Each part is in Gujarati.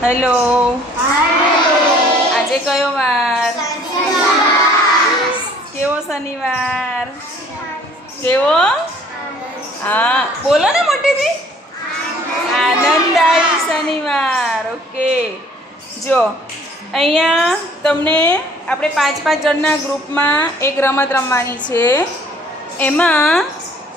હેલો. આજે કયો વાર? કેવો શનિવાર? કેવો? હા, બોલો ને મોટેથી. આનંદદાયી શનિવાર. ઓકે. જો અહીંયા તમને આપણે 5-5 જણના ગ્રુપમાં એક રમત રમવાની છે. એમાં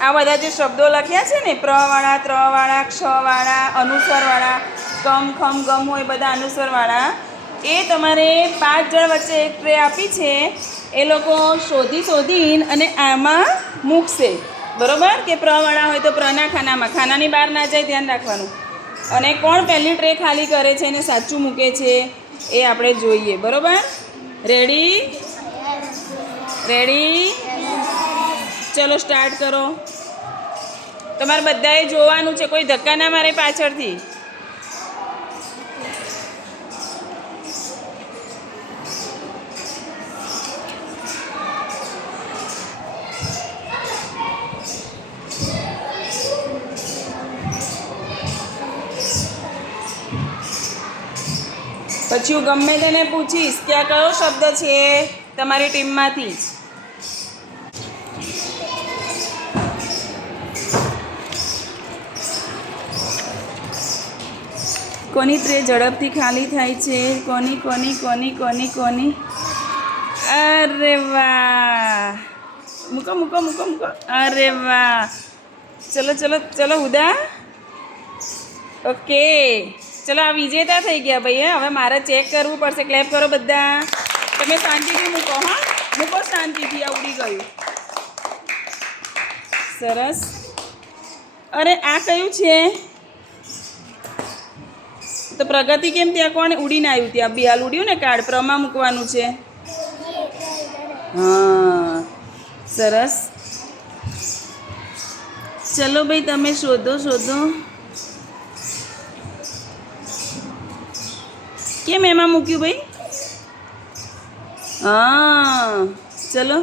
આ બધા જે શબ્દો લખ્યા છે ને, પ્રવાળા, ત્રવાળા, ક્ષવાળા, અનુસ્વરવાળા, કમ, ખમ, ગમ હોય બધા અનુસ્વરવાળા, એ તમારે 5 જણ વચ્ચે એક ટ્રે આપી છે. એ લોકો શોધીને અને આમાં મૂકશે. બરોબર? કે પ્રવાળા હોય તો પ્રના ખાનામાં, ખાનાની બહાર ના જાય, ધ્યાન રાખવાનું. અને કોણ પહેલી ટ્રે ખાલી કરે છે અને સાચું મૂકે છે એ આપણે જોઈએ. બરોબર? રેડી? રેડી? ચલો સ્ટાર્ટ કરો. તમારે બધાએ જોવાનું છે, કોઈ ધક્કા ના મારે પાછળથી. પછી હું ગમે તેને પૂછીશ કે આ કયો શબ્દ છે તમારી ટીમમાંથી જ. કોની ટ્રે ઝડપથી ખાલી થાય છે? કોની? અરે વાહ, મૂકો. અરે વાહ, ચલો ઉદા. ઓકે, ચલો આ વિજેતા થઈ ગયા ભાઈ. હવે મારે ચેક કરવું પડશે. ક્લેપ કરો બધા. તમે શાંતિથી મૂકો. હા, મૂકો શાંતિથી. આ ઉડી ગયું. સરસ. અરે આ કયું છે? તો પ્રગતિ કેમ ત્યાં? કોણ ઉડીને આવ્યું? ત્યાં બિહાલ ઉડ્યું ને કાર્ડ. પ્રમા મૂકવાનું છે. હા, સરસ. ચલો ભાઈ, તમે શોધો. કેમ એમાં મૂક્યું ભાઈ? હા, ચલો.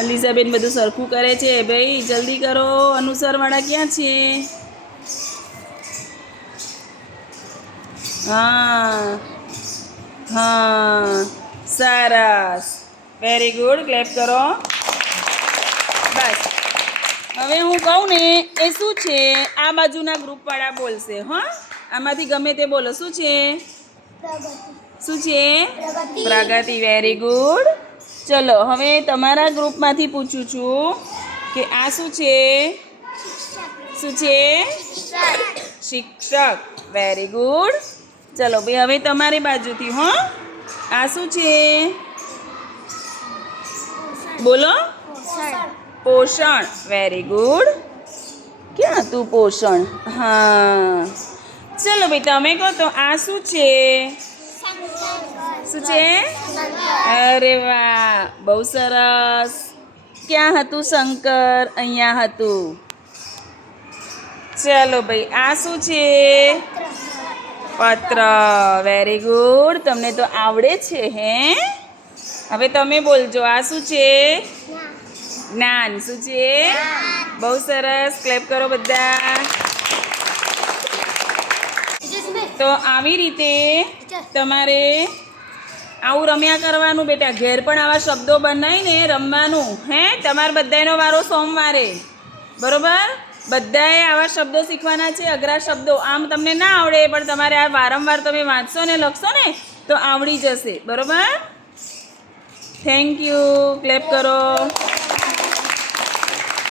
અલીઝાબેન બધું સરખું કરે છે ભાઈ, જલ્દી કરો. અનુસારવાળા ક્યાં છે? હા, સરસ. Very good. ક્લેપ કરો. બસ. હવે હું કહું ને એ શું છે, આ બાજુના ગ્રુપવાળા બોલશે. હા, આમાંથી ગમે તે બોલો. શું છે? પ્રગતિ. Very good. ચલો હવે તમારા ગ્રુપમાંથી પૂછું છું કે આ શું છે? શિક્ષક. Very good. ચલો ભાઈ, હવે તમારી બાજુથી. હા, આ શું છે? બોલો. પોષણ. Very good. ક્યાં હતું પોષણ? હા, ચલો ભાઈ તમે કહો તો આ શું છે? અરે વાહ, બહુ સરસ. ક્યાં હતું શંકર? અહીંયા હતું. ચલો ભાઈ, આ શું છે? પત્ર. Very good. તમને તો આવડે છે હે? હવે તમે બોલજો. આ શું છે? જ્ઞાન. શું છે? બહુ સરસ. ક્લેપ કરો બધા. તો આવી રીતે તમારે આવું રમ્યા કરવાનું બેટા. ઘેર પણ આવા શબ્દો બનાવીને રમવાનું. હે, તમારે બધાનો વારો સોમવારે. બરોબર? બધાએ આવા શબ્દો શીખવાના છે, અઘરા શબ્દો. આમ તમને ના આવડે પણ તમારે આ વારંવાર તમે વાંચશો ને લખશો ને તો આવડી જશે. બરોબર? Thank you. ક્લેપ કરો.